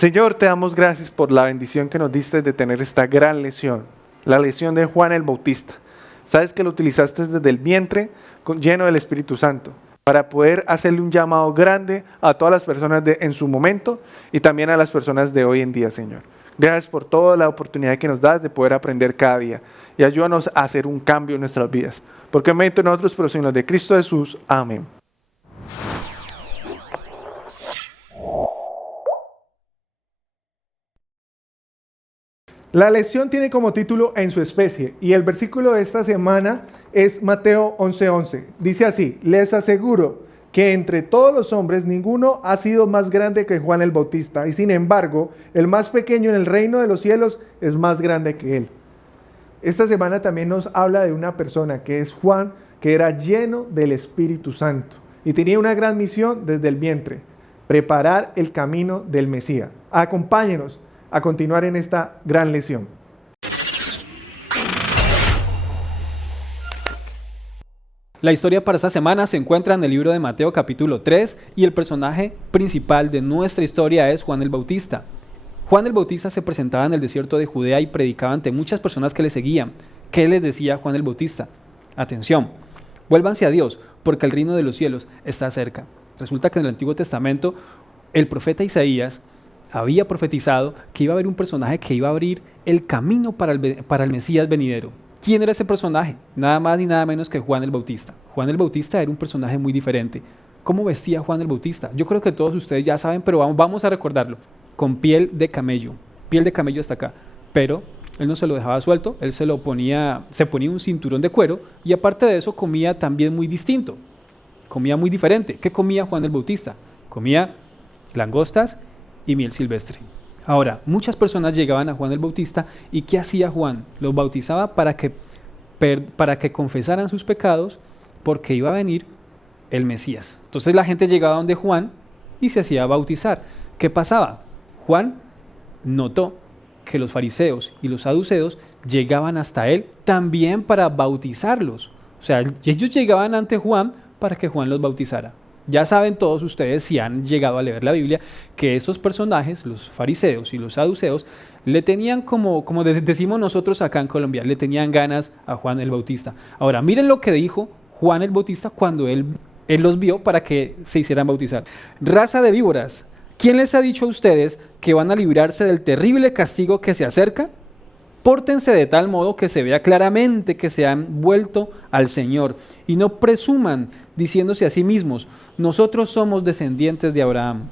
Señor, te damos gracias por la bendición que nos diste de tener esta gran lesión, la lesión de Juan el Bautista. Sabes que lo utilizaste desde el vientre lleno del Espíritu Santo para poder hacerle un llamado grande a todas las personas en su momento y también a las personas de hoy en día, Señor. Gracias por toda la oportunidad que nos das de poder aprender cada día y ayúdanos a hacer un cambio en nuestras vidas. Porque en medio de nosotros, pero en los de Cristo Jesús. Amén. La lesión tiene como título En su especie y el versículo de esta semana es Mateo 11:11. Dice así: les aseguro que entre todos los hombres ninguno ha sido más grande que Juan el Bautista, y sin embargo el más pequeño en el reino de los cielos es más grande que él. Esta semana también nos habla de una persona que es Juan, que era lleno del Espíritu Santo y tenía una gran misión desde el vientre: preparar el camino del Mesías. Acompáñenos a continuar en esta gran lesión. La historia para esta semana se encuentra en el libro de Mateo capítulo 3 y el personaje principal de nuestra historia es Juan el Bautista. Juan el Bautista se presentaba en el desierto de Judea y predicaba ante muchas personas que le seguían. ¿Qué les decía Juan el Bautista? Atención, vuélvanse a Dios porque el reino de los cielos está cerca. Resulta que en el Antiguo Testamento el profeta Isaías había profetizado que iba a haber un personaje que iba a abrir el camino para el Mesías venidero. ¿Quién era ese personaje? Nada más ni nada menos que Juan el Bautista. Juan el Bautista era un personaje muy diferente. ¿Cómo vestía Juan el Bautista? Yo creo que todos ustedes ya saben, pero vamos a recordarlo. Con piel de camello hasta acá. Pero él no se lo dejaba suelto, él se ponía un cinturón de cuero y aparte de eso comía también muy distinto. Comía muy diferente. ¿Qué comía Juan el Bautista? Comía langostas y miel silvestre. Ahora, muchas personas llegaban a Juan el Bautista y ¿qué hacía Juan? Los bautizaba para que confesaran sus pecados porque iba a venir el Mesías. Entonces la gente llegaba donde Juan y se hacía bautizar. ¿Qué pasaba? Juan notó que los fariseos y los saduceos llegaban hasta él también para bautizarlos. O sea, ellos llegaban ante Juan para que Juan los bautizara. Ya saben todos ustedes, si han llegado a leer la Biblia, que esos personajes, los fariseos y los saduceos, le tenían como decimos nosotros acá en Colombia, le tenían ganas a Juan el Bautista. Ahora, miren lo que dijo Juan el Bautista cuando él los vio para que se hicieran bautizar. Raza de víboras, ¿quién les ha dicho a ustedes que van a librarse del terrible castigo que se acerca? Pórtense de tal modo que se vea claramente que se han vuelto al Señor y no presuman diciéndose a sí mismos: nosotros somos descendientes de Abraham.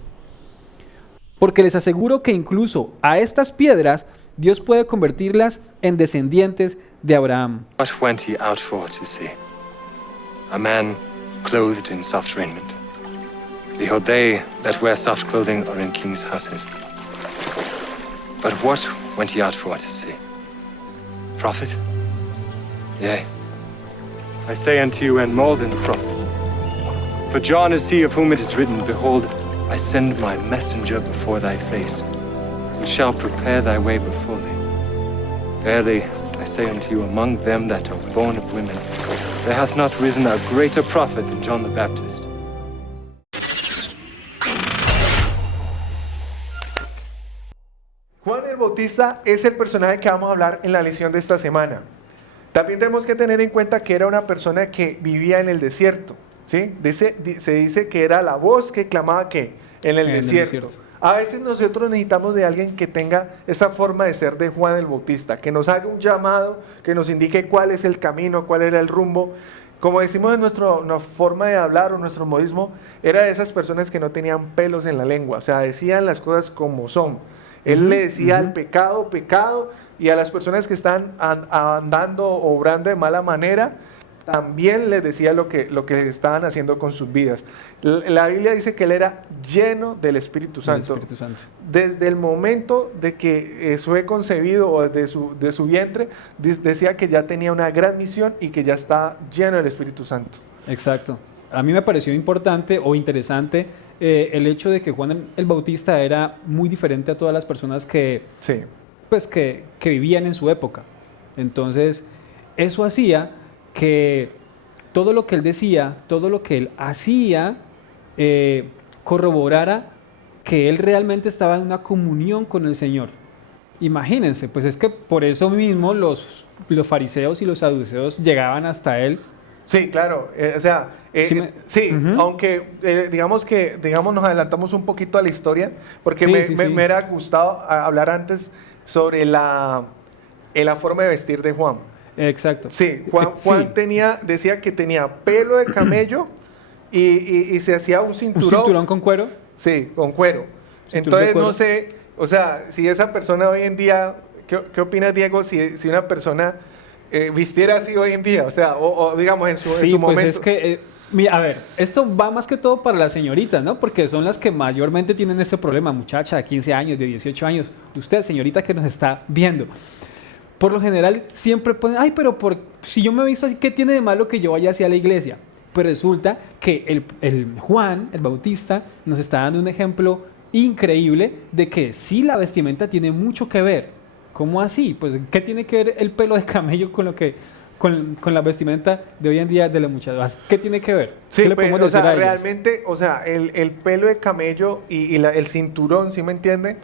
Porque les aseguro que incluso a estas piedras Dios puede convertirlas en descendientes de Abraham. What went he out for to see? A man clothed in soft raiment. Behold, they that wear soft clothing are in kings' houses. But what went he out for to see? Prophet? Yea, I say unto you, and more than a prophet. For John is he of whom it is written, Behold, I send my messenger before thy face, which shall prepare thy way before thee. Verily, I say unto you, among them that are born of women, there hath not risen a greater prophet than John the Baptist. Juan el Bautista es el personaje que vamos a hablar en la lección de esta semana. También tenemos que tener en cuenta que era una persona que vivía en el desierto, ¿sí? Se dice que era la voz que clamaba ¿qué? En el desierto. A veces nosotros necesitamos de alguien que tenga esa forma de ser de Juan el Bautista, que nos haga un llamado, que nos indique cuál es el camino, cuál era el rumbo. Como decimos en nuestra forma de hablar o nuestro modismo, era de esas personas que no tenían pelos en la lengua, o sea, decían las cosas como son. Él le decía al pecado, pecado, y a las personas que están andando, obrando de mala manera, también les decía lo que estaban haciendo con sus vidas. La Biblia dice que él era lleno del Espíritu Santo. Desde el momento de que fue concebido o de su vientre, decía que ya tenía una gran misión y que ya está lleno del Espíritu Santo. Exacto. A mí me pareció importante o interesante el hecho de que Juan el Bautista era muy diferente a todas las personas que vivían en su época. Entonces, eso hacía que todo lo que él decía, todo lo que él hacía, corroborara que él realmente estaba en una comunión con el Señor. Imagínense, pues es que por eso mismo los fariseos y los saduceos llegaban hasta él. Sí, claro, sí, Ujú. aunque digamos nos adelantamos un poquito a la historia, porque Sí, me, sí, me- sí. me hubiera gustado hablar antes sobre la forma de vestir de Juan. Exacto. Sí, Juan Sí, decía que tenía pelo de camello y se hacía un un cinturón, cinturón con cuero. sí, con cuero. Cinturón de Entonces, no cuero. sé, o sea, si esa persona hoy en día, ¿qué opinas, Diego, si una persona vistiera así hoy en día? O sea, o digamos en Sí, su pues momento. es que, mira, a ver, esto va más que todo para las señoritas, ¿no? Porque son las que mayormente tienen ese problema, muchacha de 15 años, de 18 años. Usted, señorita que nos está viendo. Por lo general siempre ponen, ay, pero si yo me he visto así, ¿qué tiene de malo que yo vaya hacia la iglesia? Pues resulta que el Juan, el Bautista, nos está dando un ejemplo increíble de que sí la vestimenta tiene mucho que ver. ¿Cómo así? Pues, ¿qué tiene que ver el pelo de camello con lo que, con la vestimenta de hoy en día de las muchachas? ¿Qué tiene que ver? Sí, ¿Qué le pues, podemos o decir sea, a ellas? realmente, o sea, el pelo de camello y el cinturón, ¿sí me entiende?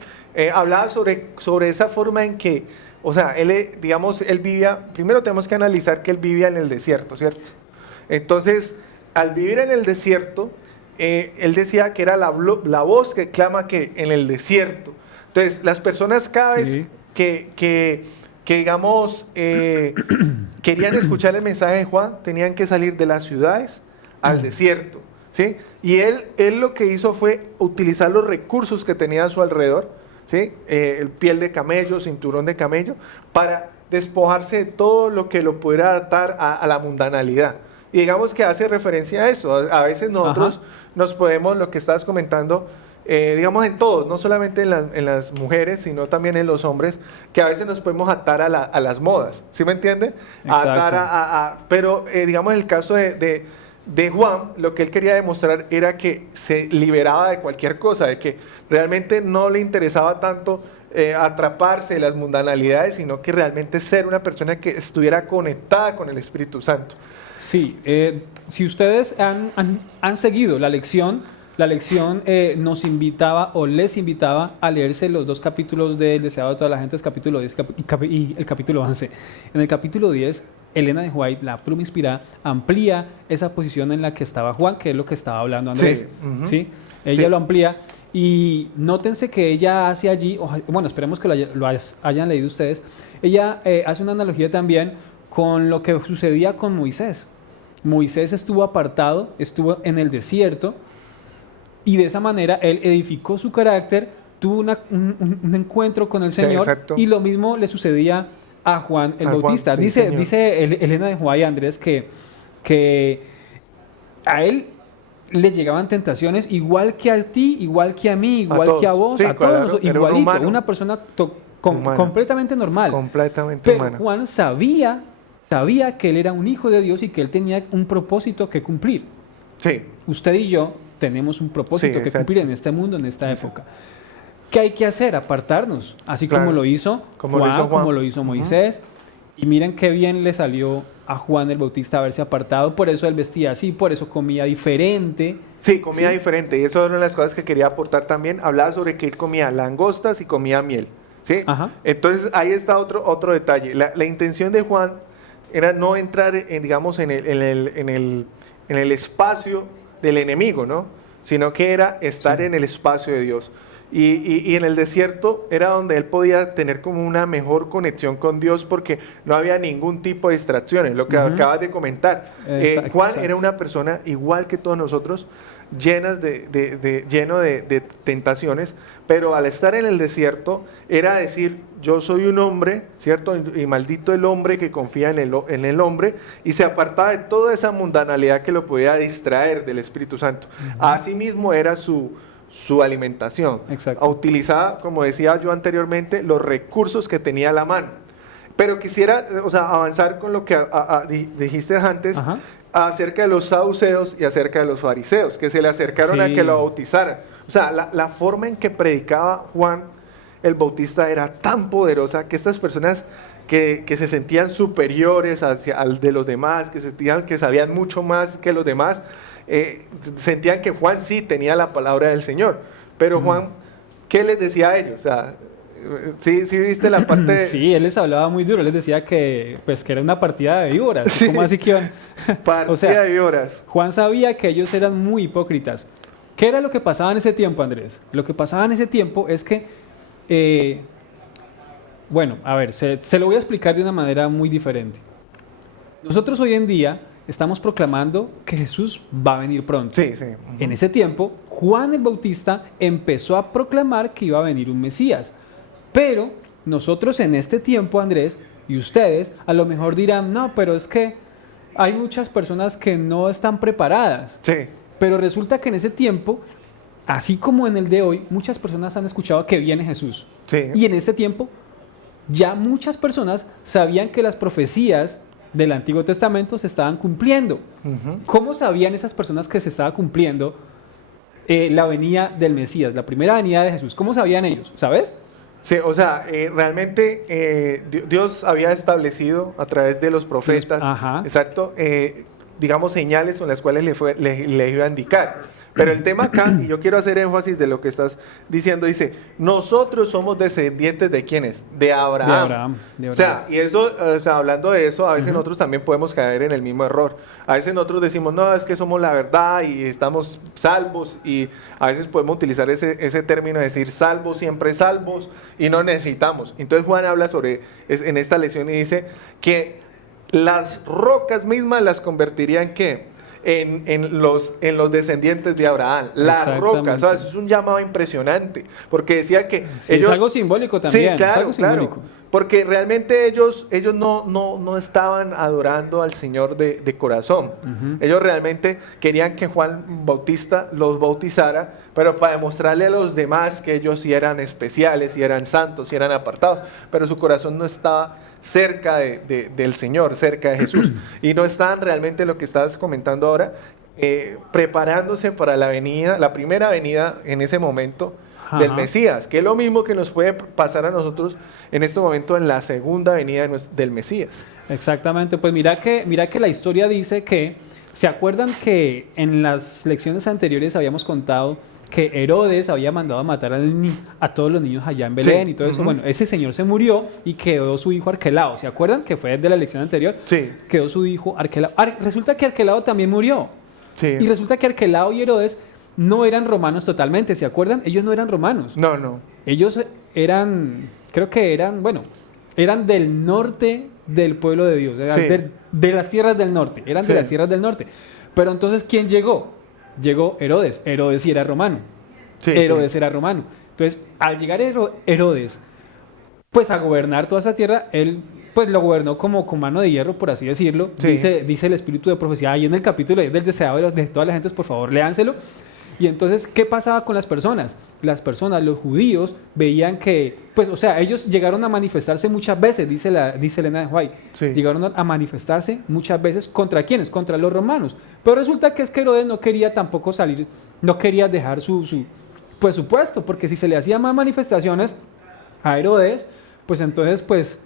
Hablaba sobre esa forma en que, o sea, digamos, él vivía, primero tenemos que analizar que él vivía en el desierto, ¿cierto? Entonces, al vivir en el desierto, él decía que era la voz que clama que en el desierto. Entonces, las personas cada vez Sí. que digamos, querían escuchar el mensaje de Juan, tenían que salir de las ciudades al desierto, ¿sí? Y él lo que hizo fue utilizar los recursos que tenía a su alrededor, ¿sí? El piel de camello, cinturón de camello, para despojarse de todo lo que lo pudiera atar a la mundanalidad. Y digamos que hace referencia a eso. A veces nosotros Ajá. nos podemos, lo que estabas comentando, digamos en todos, no solamente en las mujeres, sino también en los hombres, que a veces nos podemos atar a las modas, ¿sí me entiende? Exacto. Pero digamos el caso de Juan, lo que él quería demostrar era que se liberaba de cualquier cosa, de que realmente no le interesaba tanto atraparse de las mundanalidades, sino que realmente ser una persona que estuviera conectada con el Espíritu Santo. Sí, si ustedes han seguido la lección nos invitaba o les invitaba a leerse los dos capítulos de El deseado de toda la gente, es capítulo 10 y el capítulo 11. En el capítulo 10, Elena de White, la pluma inspirada, amplía esa posición en la que estaba Juan, que es lo que estaba hablando Andrés. Sí, ujú. ¿Sí? Ella Sí. lo amplía y nótense que ella hace allí, bueno, esperemos que lo hayan leído ustedes, ella hace una analogía también con lo que sucedía con Moisés. Moisés estuvo apartado, estuvo en el desierto y de esa manera él edificó su carácter, tuvo un encuentro con el Sí, Señor exacto. y lo mismo le sucedía a Juan el A Juan, Bautista. sí, dice señor. dice Elena de White, Andrés, que a él le llegaban tentaciones igual que a ti, igual que a mí, igual todos. que a vos, Sí, a todos, claro, nosotros, era un igualito, humano. una persona Humana. completamente normal. Completamente Pero humana. Juan sabía que él era un hijo de Dios y que él tenía un propósito que cumplir. Sí, Usted y yo tenemos un propósito Sí, que exacto. cumplir en este mundo, en esta época. ¿Qué hay que hacer? Apartarnos, así Claro. como lo hizo Como lo hizo Juan. como lo hizo Ujú. Moisés. Y miren qué bien le salió a Juan el Bautista haberse apartado, por eso él vestía así, por eso comía diferente. sí, comía Sí. diferente. Y eso era una de las cosas que quería aportar también. Hablaba sobre que él comía langostas y comía miel. ¿Sí? Ajá. Entonces ahí está otro detalle. La intención de Juan era no entrar digamos, en el espacio del enemigo, ¿no? Sino que era estar Sí. en el espacio de Dios. Y en el desierto era donde él podía tener como una mejor conexión con Dios porque no había ningún tipo de distracciones, lo que Ujú. acabas de comentar. Exacto, Juan exacto. era una persona igual que todos nosotros, lleno de tentaciones, pero al estar en el desierto era decir, yo soy un hombre, ¿cierto? Y maldito el hombre que confía en el hombre, y se apartaba de toda esa mundanalidad que lo podía distraer del Espíritu Santo. Asimismo era su alimentación. Exacto. Utilizaba, como decía yo anteriormente, los recursos que tenía a la mano. Pero quisiera, o sea, avanzar con lo que dijiste antes, Ajá. acerca de los saduceos y acerca de los fariseos, que se le acercaron a Sí. que lo bautizaran. O sea, la forma en que predicaba Juan el Bautista era tan poderosa que estas personas que se sentían superiores al de los demás, que sentían que sabían mucho más que los demás, sentían que Juan sí tenía la palabra del Señor. Pero Juan, ¿qué les decía a ellos? O sea, ¿sí viste la parte de Sí, él les hablaba muy duro, les decía que, pues, que era una partida de víboras. Sí. ¿Cómo así que iban? partida O sea, de víboras? Juan sabía que ellos eran muy hipócritas. ¿Qué era lo que pasaba en ese tiempo, Andrés? Lo que pasaba en ese tiempo es que, bueno, a ver, se lo voy a explicar de una manera muy diferente. Nosotros hoy en día estamos proclamando que Jesús va a venir pronto. Sí, sí. En ese tiempo, Juan el Bautista empezó a proclamar que iba a venir un Mesías. Pero nosotros en este tiempo, Andrés, y ustedes, a lo mejor dirán, no, pero es que hay muchas personas que no están preparadas. Sí, Pero resulta que en ese tiempo, así como en el de hoy, muchas personas han escuchado que viene Jesús. sí. Y en ese tiempo, ya muchas personas sabían que las profecías del Antiguo Testamento se estaban cumpliendo. Ujú. ¿Cómo sabían esas personas que se estaba cumpliendo la venida del Mesías, la primera venida de Jesús? ¿Cómo sabían ellos? ¿Sabes? Sí, o sea, realmente Dios había establecido a través de los profetas, Ajá. exacto, digamos señales con las cuales le iba a indicar. Pero el tema acá, y yo quiero hacer énfasis de lo que estás diciendo, dice, nosotros somos descendientes de ¿quiénes? De Abraham. De Abraham, de O sea, y eso, o sea, hablando de eso, a veces Ujú. nosotros también podemos caer en el mismo error. A veces nosotros decimos, no, es que somos la verdad y estamos salvos, y a veces podemos utilizar ese término de decir salvos, siempre salvos, y no necesitamos. Entonces Juan habla sobre, en esta lección y dice que las rocas mismas las convertiría en ¿qué? En los descendientes de Abraham, las Exactamente. rocas. O sea, eso es un llamado impresionante, porque decía que Sí, ellos... es algo simbólico también. Sí, claro, es algo claro. simbólico. Porque realmente ellos no estaban adorando al Señor de corazón. Ujú. Ellos realmente querían que Juan Bautista los bautizara, pero para demostrarle a los demás que ellos sí eran especiales, sí eran santos, sí eran apartados, pero su corazón no estaba cerca del Señor, cerca de Jesús. Y no estaban realmente, lo que estabas comentando ahora, preparándose para la venida, la primera venida en ese momento del Ajá. Mesías, que es lo mismo que nos puede pasar a nosotros en este momento en la segunda venida del Mesías. Exactamente, pues mira que la historia dice que, ¿se acuerdan que en las lecciones anteriores habíamos contado que Herodes había mandado a matar a todos los niños allá en Belén Sí, y todo eso? ujú. Bueno, ese señor se murió y quedó su hijo Arquelao. ¿Se acuerdan que fue de la lección anterior? Sí, Quedó su hijo Arquelao. Resulta que Arquelao también murió. sí. Y resulta que Arquelao y Herodes no eran romanos totalmente, ¿se acuerdan? Ellos no eran romanos. No. Ellos eran, creo que eran, bueno, eran del norte del pueblo de Dios, eran Sí. de las tierras del norte, eran de Sí. las tierras del norte. Pero entonces, ¿quién llegó? Llegó Herodes. Herodes sí era romano. Sí, Herodes sí. era romano. Entonces, al llegar Herodes, pues a gobernar toda esa tierra, él pues lo gobernó como con mano de hierro, por así decirlo. Sí. Dice el espíritu de profecía ahí en el capítulo 10 del deseado de todas las gentes, por favor, léanselo. Y entonces, ¿qué pasaba con las personas? Las personas, los judíos, veían que, pues, o sea, ellos llegaron a manifestarse muchas veces, dice Elena de White, Sí. llegaron a manifestarse muchas veces ¿contra quiénes? Contra los romanos. Pero resulta que es que Herodes no quería tampoco salir, no quería dejar su puesto, porque si se le hacían más manifestaciones a Herodes, pues entonces, pues,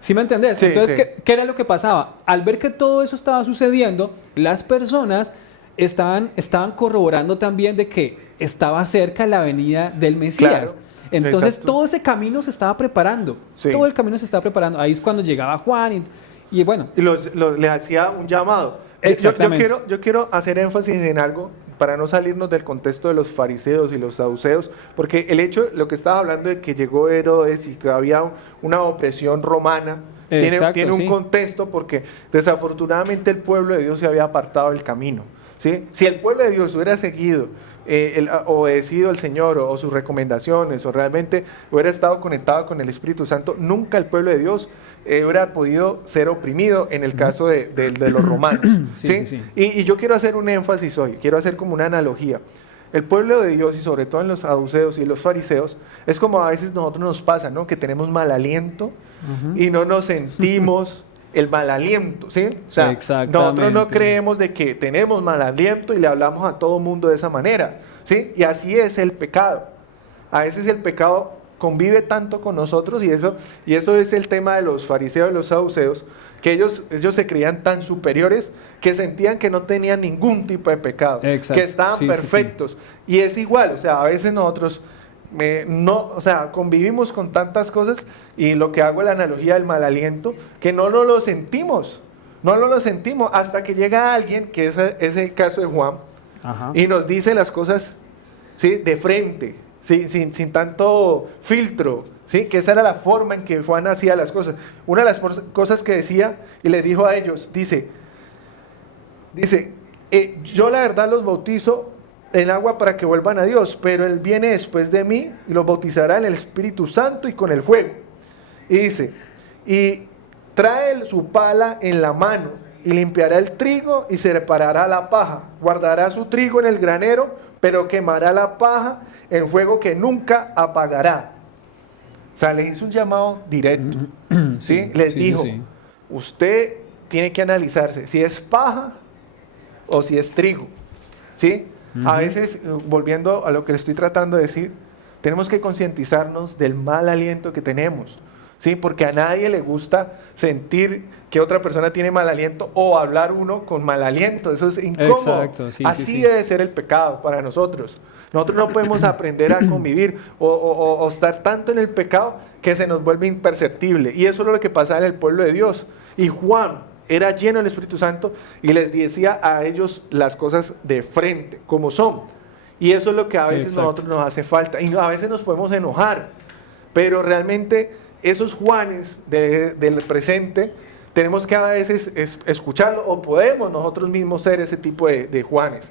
¿sí me entendés? Sí, Entonces, sí. ¿qué era lo que pasaba? Al ver que todo eso estaba sucediendo, las personas estaban corroborando también de que estaba cerca la venida del Mesías. Claro, Entonces, exacto. todo ese camino se estaba preparando. Sí. Todo el camino se estaba preparando. Ahí es cuando llegaba Juan y bueno, Y les hacía un llamado. Exactamente. Yo quiero hacer énfasis en algo para no salirnos del contexto de los fariseos y los saduceos, porque el hecho, lo que estaba hablando de que llegó Herodes y que había una opresión romana, Exacto, tiene un sí. contexto porque desafortunadamente el pueblo de Dios se había apartado del camino. ¿Sí? Si el pueblo de Dios hubiera seguido, obedecido al Señor o sus recomendaciones, o realmente hubiera estado conectado con el Espíritu Santo, nunca el pueblo de Dios hubiera podido ser oprimido en el caso de los romanos. Sí, ¿sí? sí. Y yo quiero hacer un énfasis hoy, quiero hacer como una analogía. El pueblo de Dios, y sobre todo en los saduceos y los fariseos, es como a veces nosotros nos pasa, ¿no? Que tenemos mal aliento Ujú. y no nos sentimos el mal aliento, ¿sí? O sea, Exactamente. nosotros no creemos de que tenemos mal aliento y le hablamos a todo mundo de esa manera, ¿sí? Y así es el pecado. A veces el pecado convive tanto con nosotros y eso es el tema de los fariseos y los saduceos, que ellos se creían tan superiores que sentían que no tenían ningún tipo de pecado, Exacto. que estaban Sí, sí, sí. perfectos. Y es igual, o sea, a veces nosotros convivimos con tantas cosas, y lo que hago es la analogía del mal aliento, que no lo sentimos, hasta que llega alguien, que es el caso de Juan, Ajá. y nos dice las cosas, ¿sí?, de frente, ¿sí?, sin tanto filtro, ¿sí?, que esa era la forma en que Juan hacía las cosas. Una de las cosas que decía y les dijo a ellos, dice, yo la verdad los bautizo en agua para que vuelvan a Dios, pero Él viene después de mí y los bautizará en el Espíritu Santo y con el fuego. Y dice, y trae su pala en la mano y limpiará el trigo y separará la paja, guardará su trigo en el granero, pero quemará la paja en fuego que nunca apagará. O sea, le hizo un llamado directo, ¿sí? Les dijo, usted tiene que analizarse si es paja o si es trigo, ¿sí? A veces, volviendo a lo que le estoy tratando de decir, tenemos que concientizarnos del mal aliento que tenemos, ¿sí? Porque a nadie le gusta sentir que otra persona tiene mal aliento o hablar uno con mal aliento. Eso es incómodo. Exacto, sí, Así debe ser el pecado para nosotros. Nosotros no podemos aprender a convivir o estar tanto en el pecado que se nos vuelve imperceptible. Y eso es lo que pasa en el pueblo de Dios. Y Juan era lleno del Espíritu Santo y les decía a ellos las cosas de frente, como son. Y eso es lo que a veces nosotros nos hace falta. Y a veces nos podemos enojar, pero realmente esos Juanes del presente tenemos que a veces escucharlo, o podemos nosotros mismos ser ese tipo de Juanes.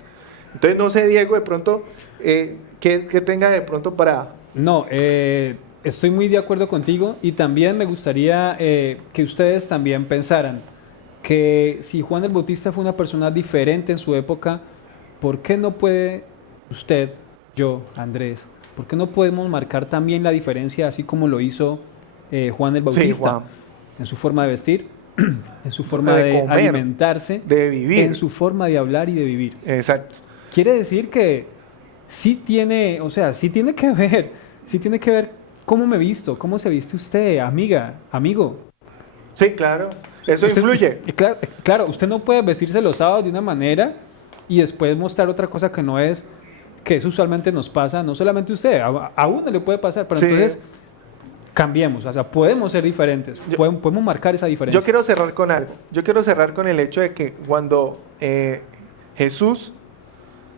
Entonces no sé, Diego, de pronto, ¿qué tenga de pronto para...? No, estoy muy de acuerdo contigo, y también me gustaría que ustedes también pensaran que si Juan el Bautista fue una persona diferente en su época, ¿por qué no puede usted, yo, Andrés, por qué no podemos marcar también la diferencia así como lo hizo Juan el Bautista? Sí, Juan. En su forma de vestir, en su forma de comer, alimentarse, de vivir, en su forma de hablar y de vivir. Exacto. Quiere decir que sí tiene, o sea, sí tiene que ver cómo me visto, cómo se viste usted, amiga, amigo. Sí, claro, eso influye. Claro, usted no puede vestirse los sábados de una manera y después mostrar otra cosa que no es, que eso usualmente nos pasa, no solamente usted, a uno le puede pasar, pero sí. Entonces cambiemos, o sea, podemos ser diferentes, podemos marcar esa diferencia. Yo quiero cerrar con algo, yo quiero cerrar con el hecho de que cuando Jesús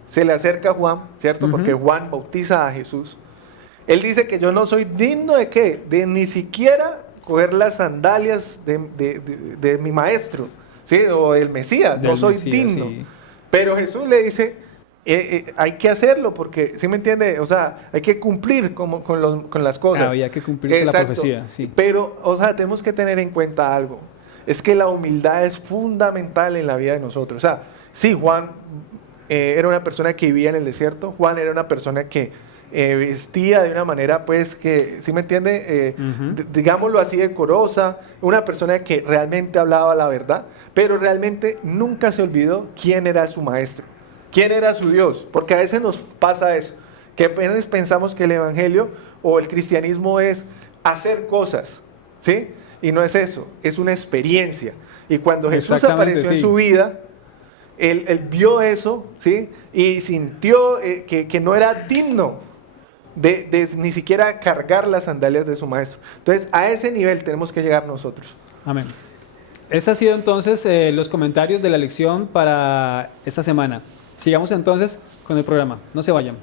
se le acerca a Juan, ¿cierto? Porque Juan bautiza a Jesús. Él dice que yo no soy digno de ¿qué? De ni siquiera coger las sandalias de mi maestro, ¿sí? O del Mesías, no soy digno. Sí. Pero Jesús le dice, hay que hacerlo porque, ¿sí me entiende? O sea, hay que cumplir con las cosas. Había que cumplir la profecía, sí. Pero, o sea, tenemos que tener en cuenta algo. Es que la humildad es fundamental en la vida de nosotros. O sea, sí, Juan era una persona que vivía en el desierto. Juan era una persona que vestía de una manera, pues, que, ¿sí me entiende? Digámoslo así, decorosa. Una persona que realmente hablaba la verdad, pero realmente nunca se olvidó quién era su maestro, quién era su Dios. Porque a veces nos pasa eso, que a veces pensamos que el evangelio o el cristianismo es hacer cosas, ¿sí? Y no es eso, es una experiencia. Y cuando Jesús apareció en su vida, Él vio eso, ¿sí? Y sintió que no era digno de ni siquiera cargar las sandalias de su maestro. Entonces, a ese nivel tenemos que llegar nosotros. Amén. Esos han sido entonces los comentarios de la lección para esta semana. Sigamos entonces con el programa. No se vayan.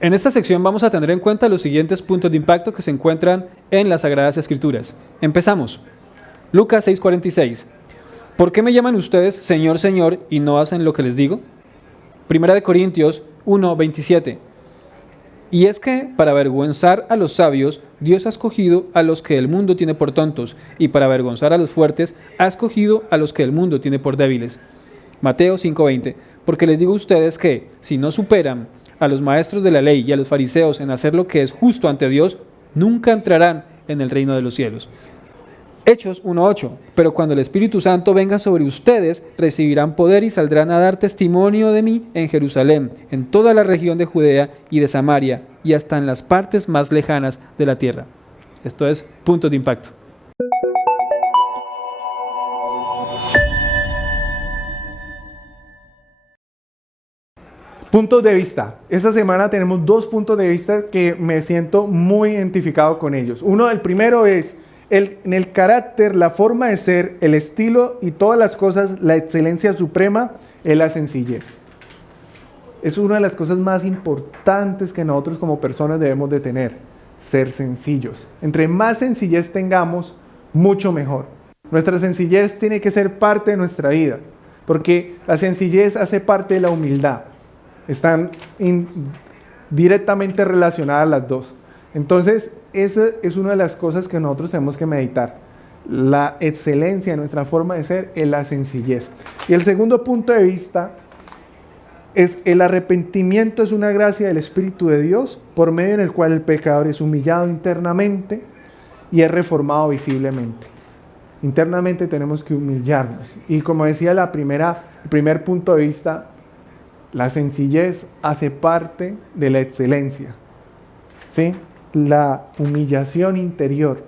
En esta sección vamos a tener en cuenta los siguientes puntos de impacto que se encuentran en las Sagradas Escrituras. Empezamos. Lucas 6:46. ¿Por qué me llaman ustedes Señor, Señor y no hacen lo que les digo? Primera de Corintios 1:27. Y es que para avergonzar a los sabios, Dios ha escogido a los que el mundo tiene por tontos, y para avergonzar a los fuertes, ha escogido a los que el mundo tiene por débiles. Mateo 5:20. Porque les digo a ustedes que, si no superan a los maestros de la ley y a los fariseos en hacer lo que es justo ante Dios, nunca entrarán en el reino de los cielos. Hechos 1:8. Pero cuando el Espíritu Santo venga sobre ustedes, recibirán poder y saldrán a dar testimonio de mí en Jerusalén, en toda la región de Judea y de Samaria, y hasta en las partes más lejanas de la tierra. Esto es Puntos de Impacto. Puntos de vista. Esta semana tenemos 2 puntos de vista que me siento muy identificado con ellos. El primero es en el carácter, la forma de ser, el estilo y todas las cosas, la excelencia suprema es la sencillez. Es una de las cosas más importantes que nosotros como personas debemos de tener, ser sencillos. Entre más sencillez tengamos, mucho mejor. Nuestra sencillez tiene que ser parte de nuestra vida, porque la sencillez hace parte de la humildad. Están directamente relacionadas las dos. Entonces, esa es una de las cosas que nosotros tenemos que meditar. La excelencia de nuestra forma de ser es la sencillez. Y el segundo punto de vista es el arrepentimiento, es una gracia del Espíritu de Dios por medio en el cual el pecador es humillado internamente y es reformado visiblemente. Internamente tenemos que humillarnos. Y como decía el primer punto de vista, la sencillez hace parte de la excelencia. ¿Sí? La humillación interior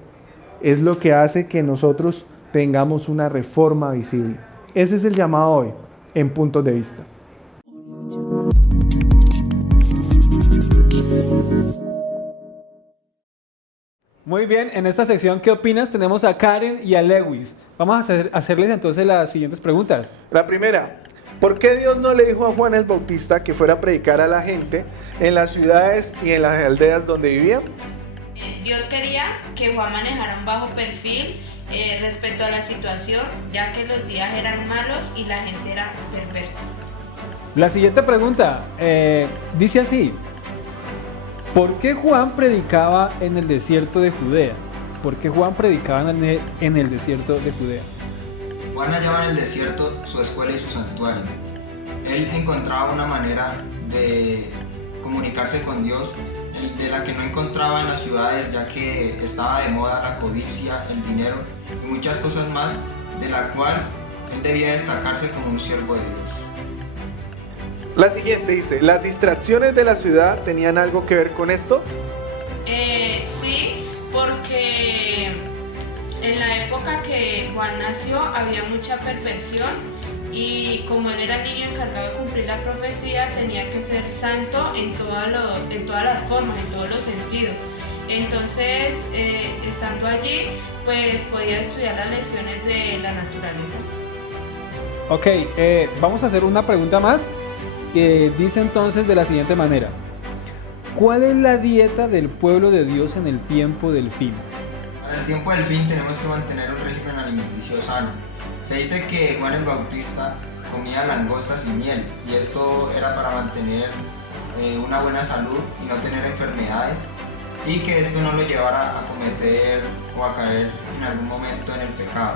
es lo que hace que nosotros tengamos una reforma visible. Ese es el llamado hoy en Puntos de Vista. Muy bien, en esta sección, ¿qué opinas? Tenemos a Karen y a Lewis. Vamos a hacerles entonces las siguientes preguntas. La primera, ¿por qué Dios no le dijo a Juan el Bautista que fuera a predicar a la gente en las ciudades y en las aldeas donde vivía? Dios quería que Juan manejara un bajo perfil respecto a la situación, ya que los días eran malos y la gente era perversa. La siguiente pregunta dice así: ¿por qué Juan predicaba en el desierto de Judea? ¿Por qué Juan predicaba en el desierto de Judea? Juan hallaba en el desierto su escuela y su santuario. Él encontraba una manera de comunicarse con Dios de la que no encontraba en las ciudades, ya que estaba de moda la codicia, el dinero y muchas cosas más, de la cual él debía destacarse como un siervo de Dios. La siguiente dice, ¿las distracciones de la ciudad tenían algo que ver con esto? Sí, porque en la época que Juan nació había mucha perversión y como él era el niño encargado de cumplir la profecía, tenía que ser santo en todas las formas, en todos los sentidos. Entonces, estando allí, pues podía estudiar las lecciones de la naturaleza. Ok, vamos a hacer una pregunta más. Dice entonces de la siguiente manera: ¿cuál es la dieta del pueblo de Dios en el tiempo del fin? Para el tiempo del fin tenemos que mantener un régimen alimenticio sano. Se dice que Juan el Bautista comía langostas y miel, y esto era para mantener una buena salud y no tener enfermedades, y que esto no lo llevara a cometer o a caer en algún momento en el pecado.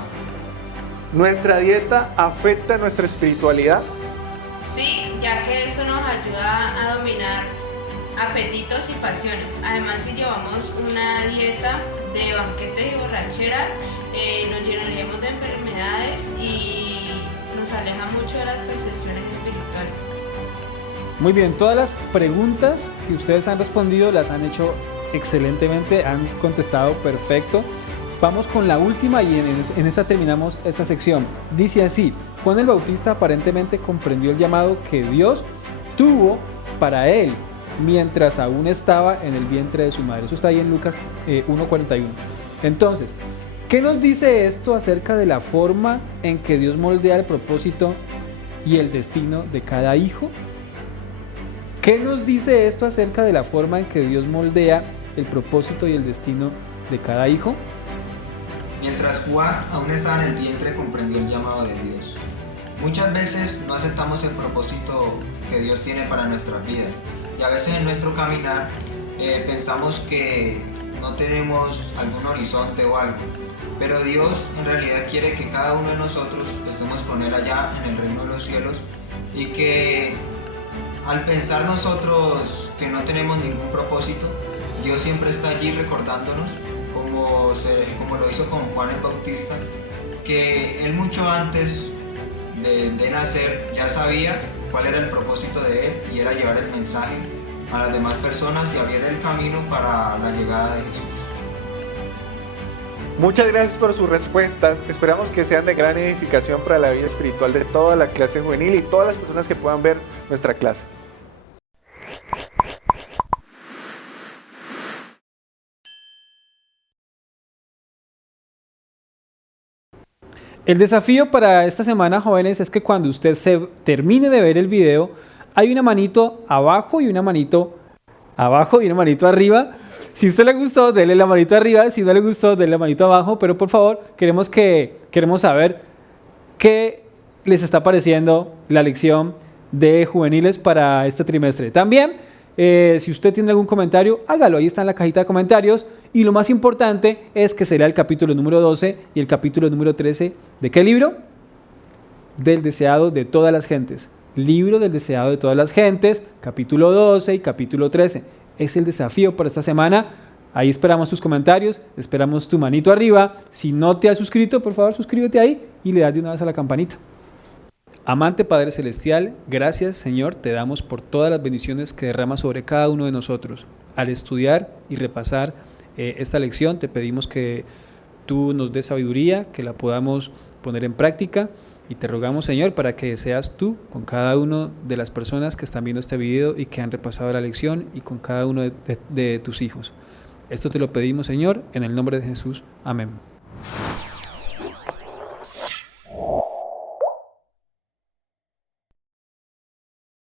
¿Nuestra dieta afecta nuestra espiritualidad? Sí, ya que esto nos ayuda a dominar apetitos y pasiones. Además, si llevamos una dieta de banquetes y borracheras, nos llenaríamos de enfermedades y nos aleja mucho de las percepciones espirituales. Muy bien, todas las preguntas que ustedes han respondido las han hecho excelentemente, han contestado perfecto. Vamos con la última y en esta terminamos esta sección. Dice así: Juan el Bautista aparentemente comprendió el llamado que Dios tuvo para él mientras aún estaba en el vientre de su madre. Eso está ahí en Lucas 1:41. Entonces, ¿qué nos dice esto acerca de la forma en que Dios moldea el propósito y el destino de cada hijo? ¿Qué nos dice esto acerca de la forma en que Dios moldea el propósito y el destino de cada hijo? Mientras Juan aún estaba en el vientre, comprendió el llamado de Dios. Muchas veces no aceptamos el propósito que Dios tiene para nuestras vidas, y a veces en nuestro caminar pensamos que no tenemos algún horizonte o algo, pero Dios en realidad quiere que cada uno de nosotros estemos con Él allá en el reino de los cielos, y que al pensar nosotros que no tenemos ningún propósito, Dios siempre está allí recordándonos, como como lo hizo con Juan el Bautista, que él mucho antes de nacer ya sabía cuál era el propósito de él, y era llevar el mensaje a las demás personas y abrir el camino para la llegada de Jesús. Muchas gracias por sus respuestas. Esperamos que sean de gran edificación para la vida espiritual de toda la clase juvenil y todas las personas que puedan ver nuestra clase. El desafío para esta semana, jóvenes, es que cuando usted se termine de ver el video, hay una manito abajo y una manito abajo y una manito arriba. Si a usted le gustó, denle la manito arriba. Si no le gustó, denle la manito abajo. Pero por favor, queremos saber qué les está pareciendo la lección de juveniles para este trimestre. También, si usted tiene algún comentario, hágalo. Ahí está en la cajita de comentarios. Y lo más importante es que será el capítulo número 12 y el capítulo número 13. ¿De qué libro? Del deseado de todas las gentes. Libro del deseado de todas las gentes, capítulo 12 y capítulo 13. Es el desafío para esta semana. Ahí esperamos tus comentarios, esperamos tu manito arriba. Si no te has suscrito, por favor suscríbete ahí y le das de una vez a la campanita. Amante Padre Celestial, gracias Señor, te damos por todas las bendiciones que derramas sobre cada uno de nosotros. Al estudiar y repasar esta lección, te pedimos que tú nos des sabiduría, que la podamos poner en práctica, y te rogamos, Señor, para que seas tú con cada una de las personas que están viendo este video y que han repasado la lección, y con cada uno de tus hijos. Esto te lo pedimos, Señor, en el nombre de Jesús. Amén.